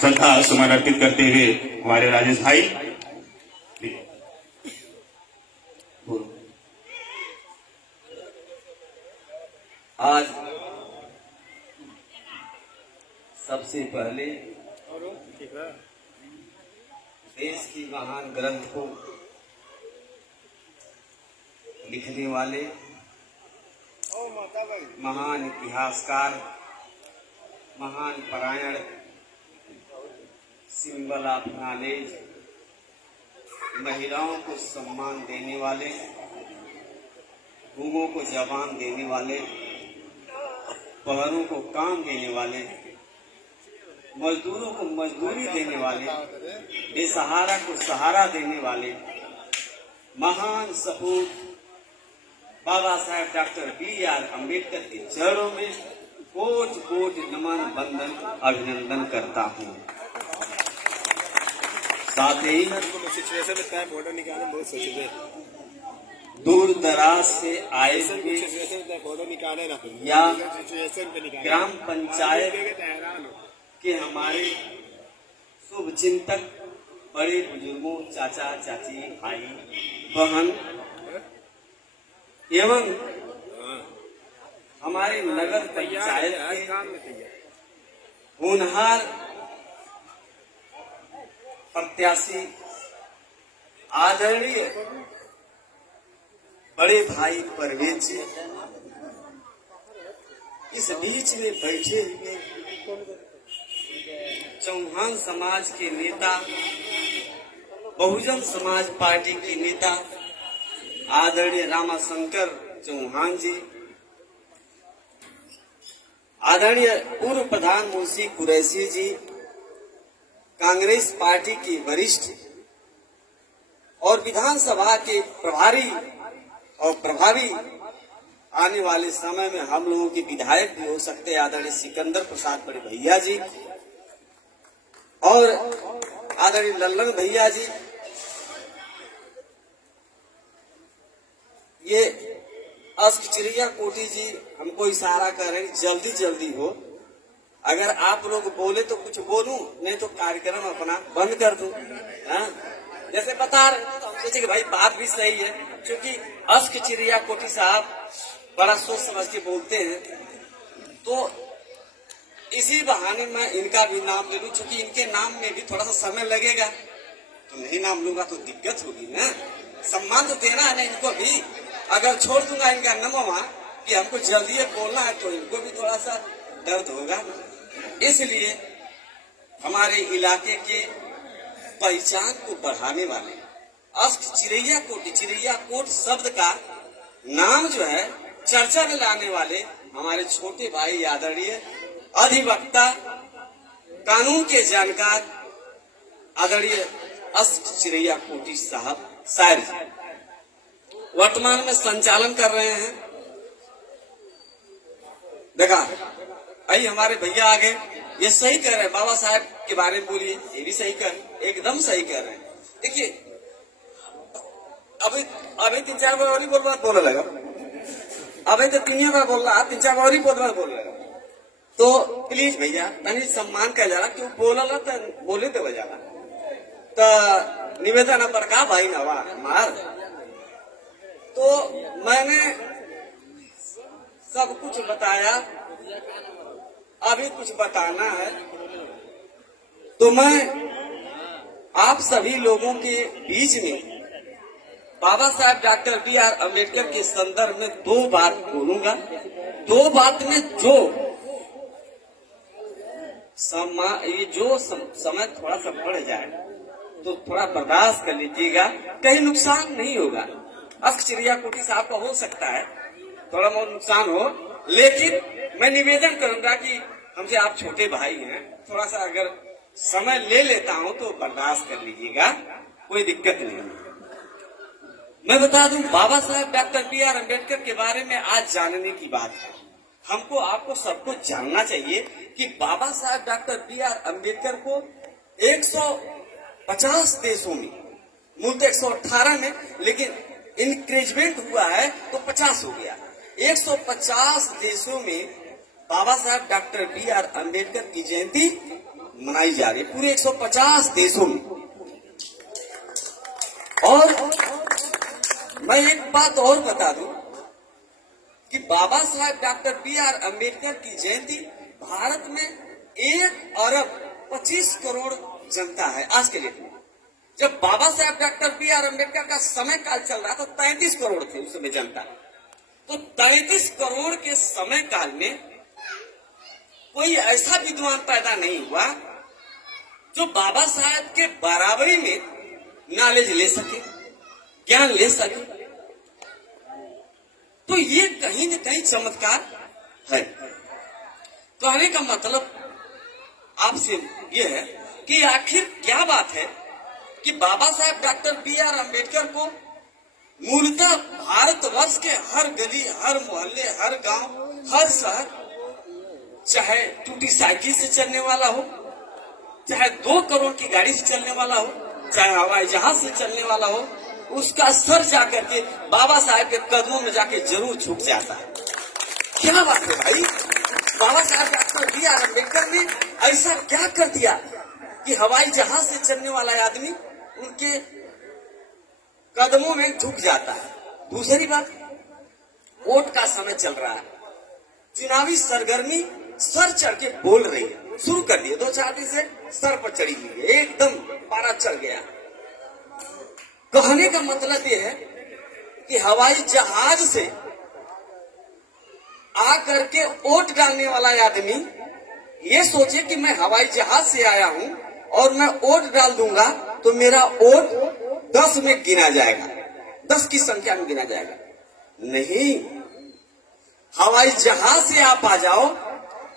श्रद्धा सुमन अर्पित करते हुए हमारे राजेश भाई आज सबसे पहले देश की महान ग्रंथ को लिखने वाले महान इतिहासकार, महान परायण, सिंबल ऑफ नॉलेज, महिलाओं को सम्मान देने वाले, गूंगों को जबान देने वाले, बहरों को काम देने वाले, मजदूरों को मजदूरी देने वाले, बेसहारा को सहारा देने वाले महान सपूत बाबा साहेब डॉक्टर बी.आर. अम्बेडकर के चरणों में कोट कोट नमन बंदन अभिनंदन करता हूँ। साथ ही दूर दराज से आए या ग्राम पंचायत के हमारे शुभ चिंतक, बड़े बुजुर्गों, चाचा चाची, भाई बहन एवं हमारे नगर पंचायत के होनहार प्रत्याशी आदरणीय बड़े भाई परवेज जी, इस बीच में बैठे हुए चौहान समाज के नेता, बहुजन समाज पार्टी के नेता आदरणीय रामाशंकर चौहान जी, आदरणीय पूर्व प्रधान मुंशी कुरैशी जी, कांग्रेस पार्टी के वरिष्ठ और विधानसभा के प्रभारी और प्रभावी, आने वाले समय में हम लोगों के विधायक भी हो सकते हैं आदरणीय सिकंदर प्रसाद बड़े भैया जी और आदरणीय लल्लन भैया जी, ये अस्कचिरिया कोटी जी हमको इशारा कर रहे हैं जल्दी जल्दी हो, अगर आप लोग बोले तो कुछ बोलूं, नहीं तो कार्यक्रम अपना बंद कर दूं। जैसे बता रहे तो हम सोचे कि भाई बात भी सही है, क्योंकि अस्कचिरिया कोटी साहब बड़ा सोच समझ के बोलते हैं, तो इसी बहाने मैं इनका भी नाम ले लूं, क्योंकि इनके नाम में भी थोड़ा सा समय लगेगा, तो नहीं नाम लूंगा तो दिक्कत होगी ना, सम्मान तो देना है ना इनको भी। अगर छोड़ दूंगा इनका नमवा कि हमको जल्दी बोलना है तो इनको भी थोड़ा सा दर्द होगा। इसलिए हमारे इलाके के पहचान को बढ़ाने वाले चिरैया कोट शब्द का नाम जो है चर्चा में लाने वाले हमारे छोटे भाई आदरणीय अधिवक्ता, कानून के जानकार आदरणीय चिरैया कोटी साहब शायर वर्तमान में संचालन कर रहे हैं। देखा आई हमारे भैया आगे ये सही कर रहे हैं, बाबा साहब के बारे में बोलिए, ये भी सही कर, एकदम सही कर रहे हैं। देखिए अभी 3-4 बार और बोलने लगा, अभी तो 3 बार बोल रहा, 3-4 बार और बोल लगा, तो प्लीज भैया मैंने सम्मान कर जा रहा, क्यों बोला तो बोले तो बजा तो निवेदन पर का भाई नवा मार, तो मैंने सब कुछ बताया, अभी कुछ बताना है, तो मैं आप सभी लोगों के बीच में बाबा साहब डॉक्टर बी.आर. अम्बेडकर के संदर्भ में 2 बात बोलूंगा। 2 बात में जो समय थोड़ा सा बढ़ जाए तो थोड़ा बर्दाश्त कर लीजिएगा, कहीं नुकसान नहीं होगा। अस्कचिरिया कोटी साहब का हो सकता है थोड़ा बहुत नुकसान हो, लेकिन मैं निवेदन करूंगा कि हमसे आप छोटे भाई हैं, थोड़ा सा अगर समय ले लेता हूं तो बर्दाश्त कर लीजिएगा, कोई दिक्कत नहीं। मैं बता दूं बाबा साहब डॉक्टर बी.आर. अम्बेडकर के बारे में आज जानने की बात है। हमको आपको सबको जानना चाहिए कि बाबा साहब डॉक्टर बी.आर. अम्बेडकर को 150 देशों में, मूल तो 118 में, लेकिन इंक्रीजमेंट हुआ है तो 50 हो गया, 150 देशों में बाबा साहब डॉक्टर बी.आर. अम्बेडकर की जयंती मनाई मनाई जा रही है पूरे 150 देशों में। और मैं एक बात और बता दूं कि बाबा साहेब डॉक्टर बी.आर. अम्बेडकर की जयंती भारत में 1 अरब 25 करोड़ जनता है आज के डेट में। जब बाबा साहेब डॉक्टर बी.आर. अम्बेडकर का समय काल चल रहा था 33 करोड़ थे उस समय जनता। तो 33 करोड़ के समय काल में कोई ऐसा विद्वान पैदा नहीं हुआ जो बाबा साहेब के बराबरी में नॉलेज ले सके, ज्ञान ले सके। तो ये कहीं न कहीं चमत्कार है। कहने का मतलब आपसे ये है कि आखिर क्या बात है कि बाबा साहेब डॉक्टर बी.आर. अम्बेडकर को मूलतः भारतवर्ष के हर गली, हर मोहल्ले, हर गांव, हर शहर, चाहे टूटी साइकिल से चलने वाला हो, चाहे 2 करोड़ की गाड़ी से चलने वाला हो, चाहे हवाई जहाज से चलने वाला हो, उसका सर जाकर के बाबा साहेब के कदमों में जाके जरूर झुक जाता है। क्या बात है भाई, बाबा साहेब डॉक्टर बी.आर. अम्बेडकर ने ऐसा क्या कर दिया कि हवाई जहाज से चलने वाला आदमी उनके कदमों में झुक जाता है। दूसरी बात, वोट का समय चल रहा है, चुनावी सरगर्मी सर चढ़ के बोल रही है, शुरू कर दिए 2-4 दिन से सर पर चढ़ी हुई है, एकदम पारा चढ़ गया। कहने का मतलब यह है कि हवाई जहाज से आकर के वोट डालने वाला आदमी ये सोचे कि मैं हवाई जहाज से आया हूं और मैं वोट डाल दूंगा तो मेरा वोट 10 में गिना जाएगा, 10 की संख्या में गिना जाएगा। नहीं, हवाई जहाज से आप आ जाओ,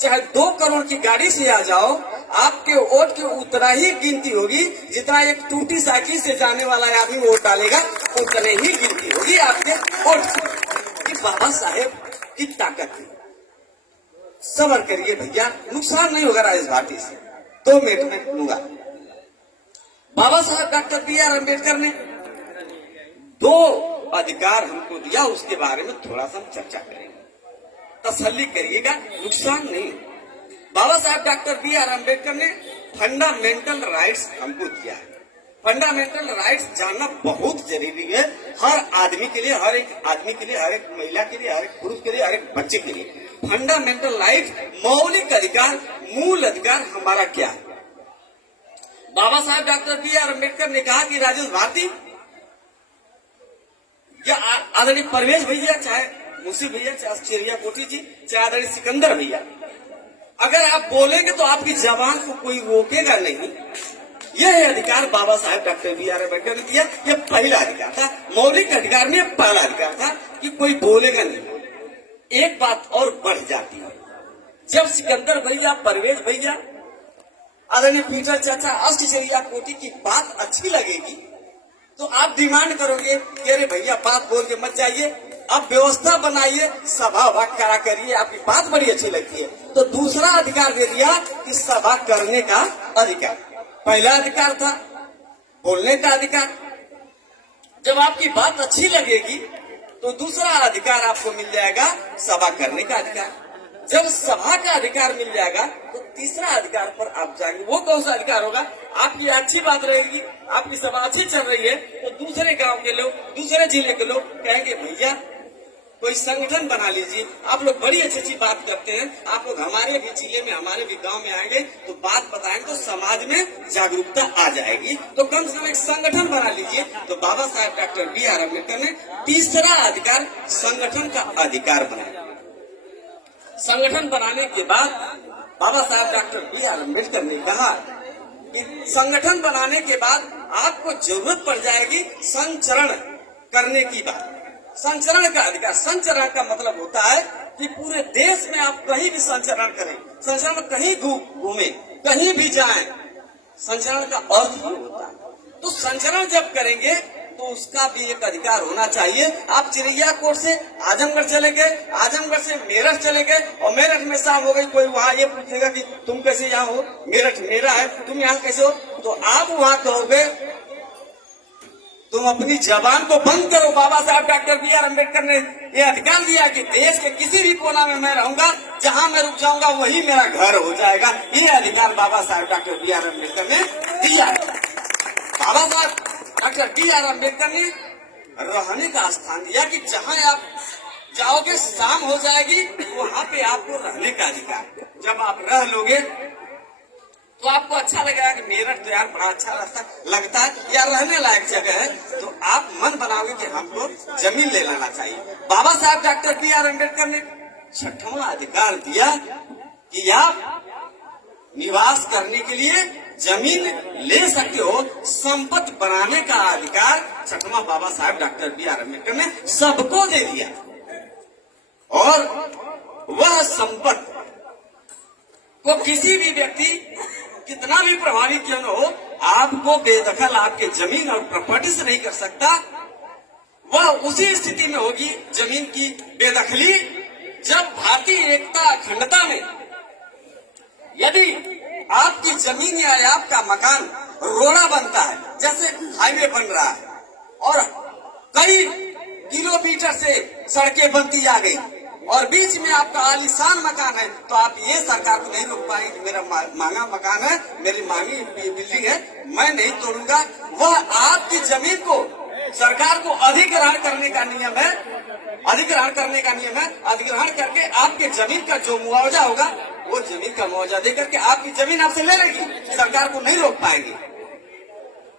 चाहे 2 करोड़ की गाड़ी से आ जाओ, आपके वोट की उतना ही गिनती होगी जितना एक टूटी साइकिल से जाने वाला आदमी वोट डालेगा, उतने ही गिनती होगी आपके वोट की। बाबा साहेब की ताकत है। सबर करिए भैया, नुकसान नहीं होगा राजेश भारती से, 2 मिनट में लूंगा। बाबा साहब डॉक्टर बी.आर. अम्बेडकर ने 2 अधिकार हमको दिया, उसके बारे में थोड़ा सा चर्चा करेंगे, तसल्ली करिएगा, नुकसान नहीं। बाबा साहब डॉक्टर बी.आर. अम्बेडकर ने फंडामेंटल राइट्स हमको दिया है। फंडामेंटल राइट्स जानना बहुत जरूरी है, हर आदमी के लिए, हर एक आदमी के लिए, हर एक महिला के लिए, हर एक पुरुष के लिए, हर एक बच्चे के लिए। फंडामेंटल राइट, मौलिक अधिकार, मूल अधिकार हमारा क्या है। बाबा साहब डॉक्टर बी.आर. अम्बेडकर ने कहा कि राजेश भारती या आदरणीय परवेज भैया, चाहे मुंशी भैया, चाहे चिड़िया कोठी जी, चाहे आदरणीय सिकंदर भैया, अगर आप बोलेंगे तो आपकी जबान को कोई रोकेगा नहीं। यह अधिकार बाबा साहेब डॉक्टर बी.आर. अम्बेडकर ने दिया। यह पहला अधिकार था, मौलिक अधिकार में यह पहला अधिकार था कि कोई बोलेगा नहीं। एक बात और बढ़ जाती है, जब सिकंदर भैया, परवेज भैया, आदरणीय पीटर चाचा, अष्टचर्या कोटि की बात अच्छी लगेगी तो आप डिमांड करोगे कि अरे भैया बात बोल के मत जाइए, अब व्यवस्था बनाइए, सभा करा करिए, आपकी बात बड़ी अच्छी लगती है। तो दूसरा अधिकार दे दिया कि सभा करने का अधिकार। पहला अधिकार था बोलने का अधिकार, जब आपकी बात अच्छी लगेगी तो दूसरा अधिकार आपको मिल जाएगा सभा करने का अधिकार। जब सभा का अधिकार मिल जाएगा तो तीसरा अधिकार पर आप जाएंगे। वो कौन सा अधिकार होगा, आपकी अच्छी बात रहेगी, आपकी सभा अच्छी चल रही है तो दूसरे गांव के लोग, दूसरे जिले के लोग कहेंगे भैया कोई संगठन बना लीजिए, आप लोग बड़ी अच्छी अच्छी बात करते हैं, आप लोग हमारे भी जिले में, हमारे भी गांव में आएंगे तो बात बताएंगे तो समाज में जागरूकता आ जाएगी, तो कम से कम एक संगठन बना लीजिए। तो बाबा साहेब डॉक्टर बी.आर. अम्बेडकर ने तीसरा अधिकार संगठन का अधिकार बनाया। संगठन बनाने के बाद बाबा साहब डॉक्टर बी.आर. अम्बेडकर ने कहा कि संगठन बनाने के बाद आपको जरूरत पड़ जाएगी संचरण करने की बात। संचरण का अधिकार, संचरण का मतलब होता है कि पूरे देश में आप कहीं भी संचरण करें, संचरण में कहीं घूमे, कहीं भी जाएं, संचरण का अर्थ ये होता है। तो संचरण जब करेंगे तो उसका भी एक अधिकार होना चाहिए। आप चिड़िया कोट से आजमगढ़ चले गए, आजमगढ़ से मेरठ चले गए और मेरठ में शाम हो गई, कोई वहाँ ये पूछेगा कि तुम कैसे यहाँ हो, मेरठ मेरा है, तुम यहाँ कैसे हो, तो आप वहाँ कहोगे तुम अपनी जबान को बंद करो। बाबा साहब डॉक्टर बी आर अम्बेडकर ने यह अधिकार दिया कि देश के किसी भी कोना में मैं रहूंगा, जहां मैं रुक जाऊंगा वही मेरा घर हो जाएगा। ये अधिकार बाबा साहब डॉक्टर बी आर अम्बेडकर ने दिया। बाबा साहब डॉक्टर बी आर अम्बेडकर ने रहने का स्थान दिया कि जहां आप जाओगे शाम हो जाएगी, वहां पे आपको रहने का अधिकार। जब आप रह लोगे तो आपको अच्छा लगेगा कि मेरठ तो यार बड़ा अच्छा लगता है, या रहने लायक जगह है, तो आप मन बनाओगे कि हमको जमीन ले लेना चाहिए। बाबा साहब डॉक्टर बी आर अम्बेडकर ने 6वां अधिकार दिया कि आप निवास करने के लिए जमीन ले सकते हो। संपत्ति बनाने का अधिकार 6वां बाबा साहब डॉक्टर बी आर अम्बेडकर ने सबको दे दिया। और वह संपत्ति को किसी भी व्यक्ति कितना भी प्रभावी क्यों न हो, आपको बेदखल आपके जमीन और प्रॉपर्टी से नहीं कर सकता। वह उसी स्थिति में होगी जमीन की बेदखली जब भारतीय एकता अखंडता में यदि आपकी जमीन या आपका मकान रोड़ा बनता है, जैसे हाईवे बन रहा है और कई किलोमीटर से सड़कें बनती आ गई और बीच में आपका आलीशान मकान है, तो आप ये सरकार को नहीं रोक पाएंगे। मेरा मांगा मकान है, मेरी मांगी बिल्डिंग है, मैं नहीं तोड़ूंगा। वह आपकी जमीन को सरकार को अधिग्रहण करने का नियम है, अधिग्रहण करके आपके जमीन का जो मुआवजा होगा वो जमीन का मुआवजा देकर के आपकी जमीन आपसे ले लेगी, सरकार को नहीं रोक पाएंगे।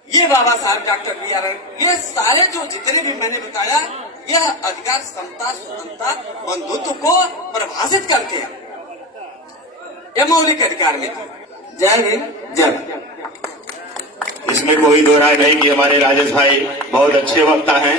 ये बाबा साहब डॉक्टर बी आर, ये सारे जो जितने भी मैंने बताया, यह अधिकार समता, स्वतंत्रता, बंधुत्व को परिभाषित करते हैं। यह मौलिक अधिकार में। जय हिंद, जय भारत। इसमें कोई दो राय नहीं कि हमारे राजेश भाई बहुत अच्छे वक्ता हैं।